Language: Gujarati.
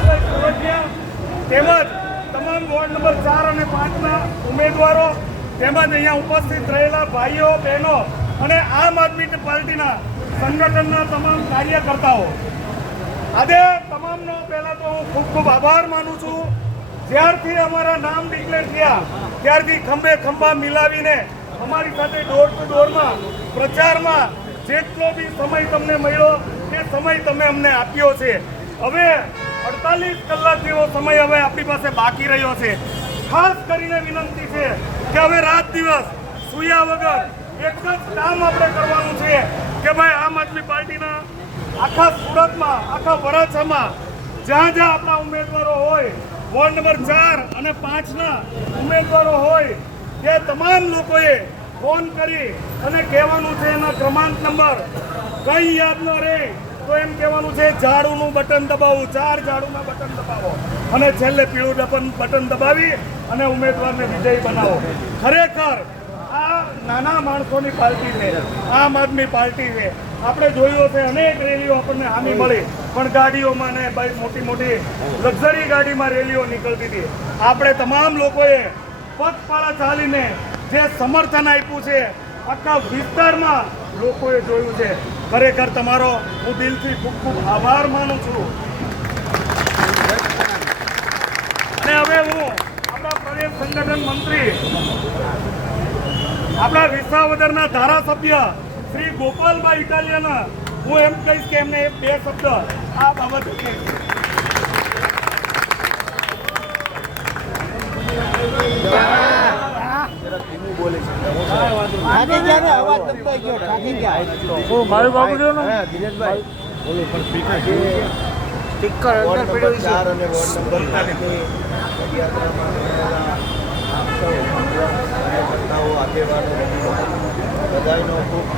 દિનેશભાઈ સોરઠિયા તેમજ તમામ વોર્ડ નંબર 4 અને 5ના ઉમેદવારો તેમજ અહીંયા ઉપસ્થિત રહેલા ભાઈઓ બહેનો અને આમ આદમી પાર્ટીના સંગઠનના તમામ કાર્યકર્તાઓ, આજે તમામનો પહેલા તો હું ખૂબ ખૂબ આભાર માનું છું. જ્યારથી અમારા નામ ડિક્લેર થયા ત્યારથી ખંભે ખંભા મિલાવીને અમારી સાથે ડોર ટુ ડોરમાં પ્રચારમાં જેટલો બી સમય તમને મળ્યો તે સમય તમે અમને આપ્યો છે. હવે 48 કલાક જેવો સમય હવે આપણી પાસે બાકી રહ્યો છે. ખાસ કરીને વિનંતી છે કે હવે રાત દિવસ સૂયા વગર એક જ કામ આપણે કરવાનું છે કે ભાઈ આમ આદમી પાર્ટીના આખા સુરતમાં, આખા વરાછામાં જ્યાં જ્યાં આપણા ઉમેદવારો હોય, વોર્ડ નંબર 4 અને 5ના ઉમેદવારો હોય, તે તમામ લોકોએ ફોન કરી અને કહેવાનું છે એના ક્રમાંક નંબર કંઈ યાદ ન રહે તો એમ કહેવાનું છે ઝાડુનું બટન દબાવો, 4 ઝાડુના બટન દબાવો અને છેલ્લે પીળું બટન દબાવી અને ઉમેદવારને વિજયી બનાવો. ખરેખર આ નાના માણસોની પાર્ટી છે, આમ આદમી પાર્ટી છે. આપણે જોયું છે અનેક રેલીઓ આપણને હામી મળી, પણ ગાડીઓમાં ને ભાઈ મોટી મોટી લક્ઝરી ગાડીમાં રેલીઓ નીકળતી હતી. આપણે તમામ લોકોએ પગપાળા ચાલીને જે સમર્થન આપ્યું છે આખા વિસ્તારમાં લોકોએ જોયું છે. ખરેખર તમારો હું દિલથી ખૂબ ખૂબ આભાર માનું છું. અને હવે હું આપણા પ્રદેશ સંગઠન મંત્રી, આપણા વિસાવદરના ધારાસભ્ય શ્રી ગોપાલભાઈ ઇટાલિયાના હું એમ કહીશ કે એમને 2 શબ્દ આ બાબતે કહીશ. મારું બાબુ દિનેશભાઈ બોલો પણ સ્પીકર અંદર પડ્યું છે. 4 અને વોર્ડ નંબર 5ની પદયાત્રામાં રહેલા આગેવાનો બધાનો ખૂબ